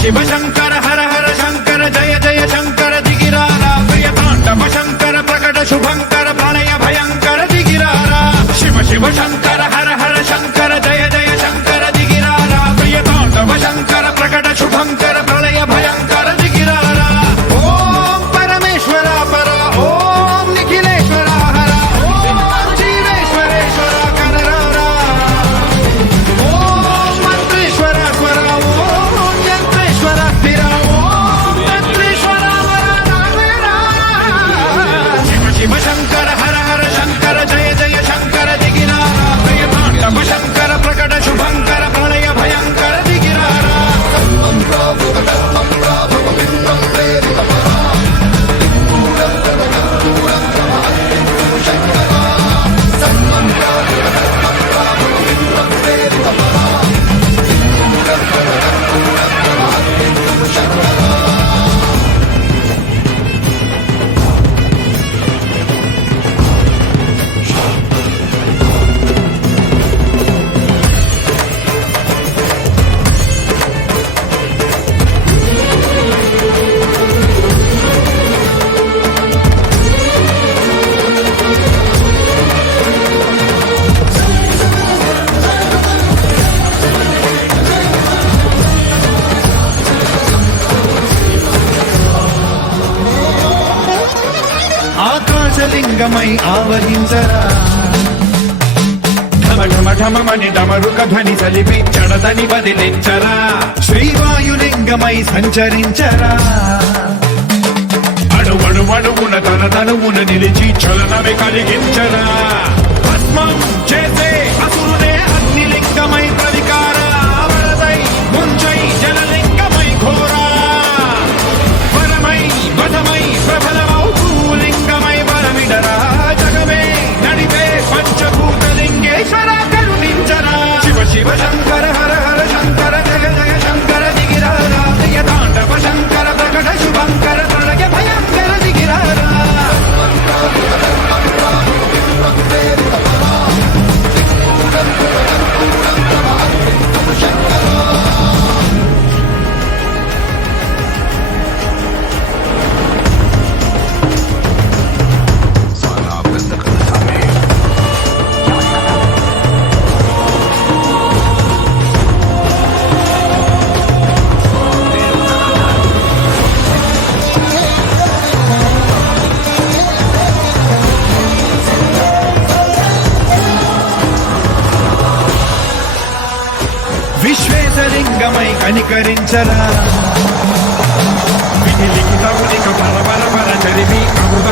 शिव शंकर हर हर शंकर जय जय शंकर दिगिरारा प्रिय तांडव शंकर प्रकट शुभंकर प्रणय भयंकर दिगिरारा शिव शिव शंकर हर हर शंकर जय जय शंकर दिगिरारा प्रिय तांडव शंकर प्रकट शुभंकर प्रणय भयंकर दिगिरारा ओम परमेश्वर पर ओम निखिलेश्वर हर ओम जीवेश्वरेश्वर कररारा ओम मंत्रेश्वर स्वर ओम यंत्रेश्वर स्थिर ओम यंत्रेश्वर शिव शिव शंकर हर हर शंकर जय जय शंकर दिगिरारा प्रिय तांडव शंकर प्रकट शुभंकर प्रणय भयंकर दिगिरारा ఆకాశలింగమై ఆవహించరా ఢమ ఢమ ఢమమని డమరుక ధ్వని సలిపి జడదని వదిలించరా శ్రీవాయులింగమై సంచరించరా అణువణువున తన తనువున నిలిచి చలనమే కలిగించరా భస్మం చేసే అసురునే అగ్నిలింగమై ప్రవికార వరదై ముంచై జలలింగమై ఘోరా వరమై వధమై ప్రబలమౌ భూలింగమై వరమిడరా జగమే నడిపే పంచభూతలింగేశ్వర కరుణించరా శివ శివ శంకర హర హర శంకర జయ జయ శంకర దిగిరారా ప్రియ తాండవ శంకర ప్రకట శుభంకర ప్రణయ భయంకర దిగిరారా విశ్వేశలింగమై కనికరించరా విధి లిఖితమునిక పరపర చరివి అమృత